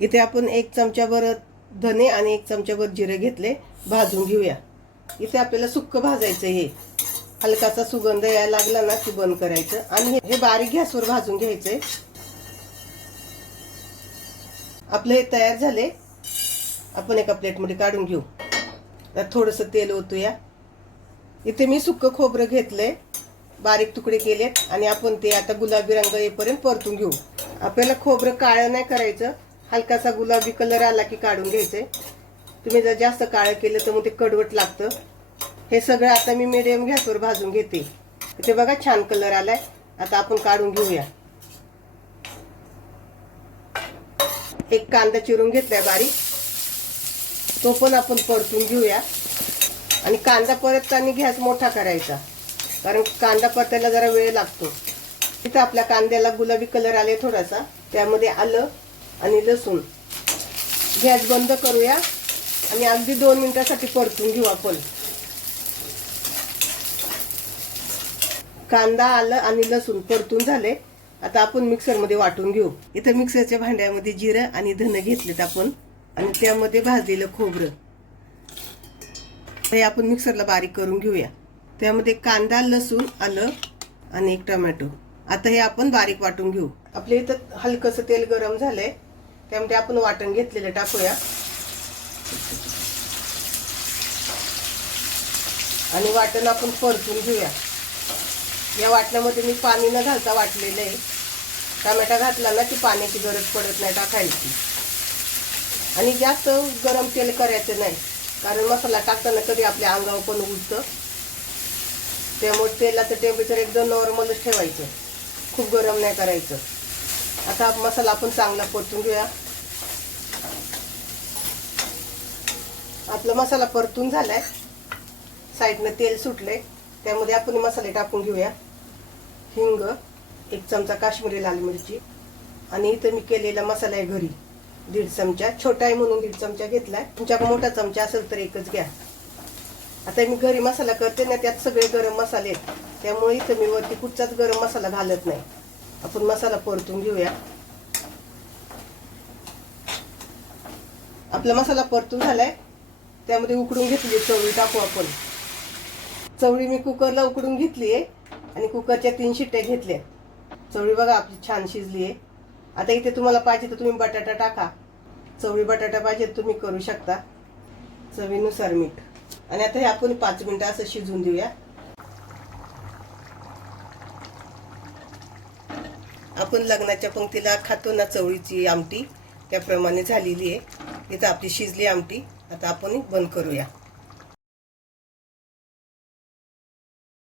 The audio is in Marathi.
इथे आपण 1 चमचाभर धने आणि 1 चमचाभर जिरे घेतले, भाजून घेऊया। इथे आपल्याला सुक्क भाजायचं, हे हलकासा सुगंध यायला लागला ना की बंद करायचं आणि हे बारीक गॅसवर भाजून घ्यायचंय। आपलं हे तयार झाले, आपण एका प्लेटमध्ये काढून घेऊ। त्यात थोडंसं तेल ओतूया। इथे मी सुक्क खोबरं घेतलंय, बारीक तुकडे केलेत आणि आपण ते आता गुलाबी रंग येईपर्यंत परतून घेऊ। आपल्याला खोबरं काळं नाही करायचं, हलकासा गुलाबी कलर आला की काढून घ्यायचंय। तुम्ही जर जास्त काळं केलं तर मग ते कडवट लागतं। हे सगळं आता मी मीडियम गॅसवर भाजून घेते। इथे बघा छान कलर आलाय, आता आपण काढून घेऊया। एक कांदा चिरून घेतलाय बारीक, तो पण आपण परतून घेऊया। आणि कांदा परतताना गॅस मोठा करायचा, कारण कांदा परतायला जरा वेळ लागतो। इथे आपल्या कांद्याला गुलाबी कलर आले थोडासा, त्यामध्ये आलं आणि लसूण, गॅस बंद करूया आणि अगदी 2 मिनिटांसाठी परतून घेऊ आपण। कांदा, आलं आणि लसूण परतून झाले, आता आपण मिक्सर मध्ये वाटून घेऊ। इथे मिक्सरच्या भांड्यामध्ये जिरं आणि धने घेतलेत आपण आणि त्यामध्ये भाजलेलं खोबरं हे आपण मिक्सरला बारीक करून घेऊया। त्यामध्ये कांदा, लसूण, आलं आणि 1 टोमॅटो, आता हे आपण बारीक वाटून घेऊ। आपल्या इथं हलकसं तेल गरम झालंय, त्यामध्ये आपण वाटण घेतलेलं टाकूया आणि वाटण आपण परतून घेऊया। या वाटणामध्ये मी पाणी न घालता वाटलेलं आहे। टोमॅटो घातला ना की पाण्याची गरज पडत नाही टाकायची। आणि जास्त गरम तेल करायचं नाही, कारण मसाला टाकताना कधी आपल्या अंगावर पण उडतं, त्यामुळे तेलाचं टेम्परेचर एकदम नॉर्मलच ठेवायचं, खूप गरम नाही करायचं। आता मसाला आपण चांगला परतून घेऊया। आपला मसाला परतून झालाय, साईडने तेल सुटले, त्यामध्ये आपण मसाले टाकून घेऊया। हिंग, 1 चमचा काश्मीरी लाल मिरची आणि इथे मी केलेला मसाला आहे घरी, 1.5 चमचा, छोटा आहे म्हणून 1.5 चमचा घेतलाय। तुमच्याकडे मोठा चमचा असेल तर 1च घ्या। आता मी घरी मसाला करते ना, त्यात सगळे गरम मसाले आहेत, त्यामुळे इथे मी वरती कुठचाच गरम मसाला घालत नाही। आपण मसाला परतून घेऊया। आपला मसाला परतून झालाय, त्यामध्ये उकडून घेतली चवळी टाकू आपण। चवळी मी कुकरला उकडून घेतली आहे आणि कुकरच्या 3 शिट्ट्या घेतल्या। चवळी बघा आपली छान शिजली आहे। आता इथे तुम्हाला पाहिजे तर तुम्ही बटाटा टाका, चवळी बटाटा पाहिजे तुम्ही करू शकता, चवीनुसार मीठ। आणि आता हे आपण 5 मिनिटं असं शिजवून देऊया। आपण लग्नाच्या पंक्तीला खातो ना चवळीची आमटी, त्याप्रमाणे झालेली आहे। इथं आपली शिजली आमटी, आता आपण बंद करूया।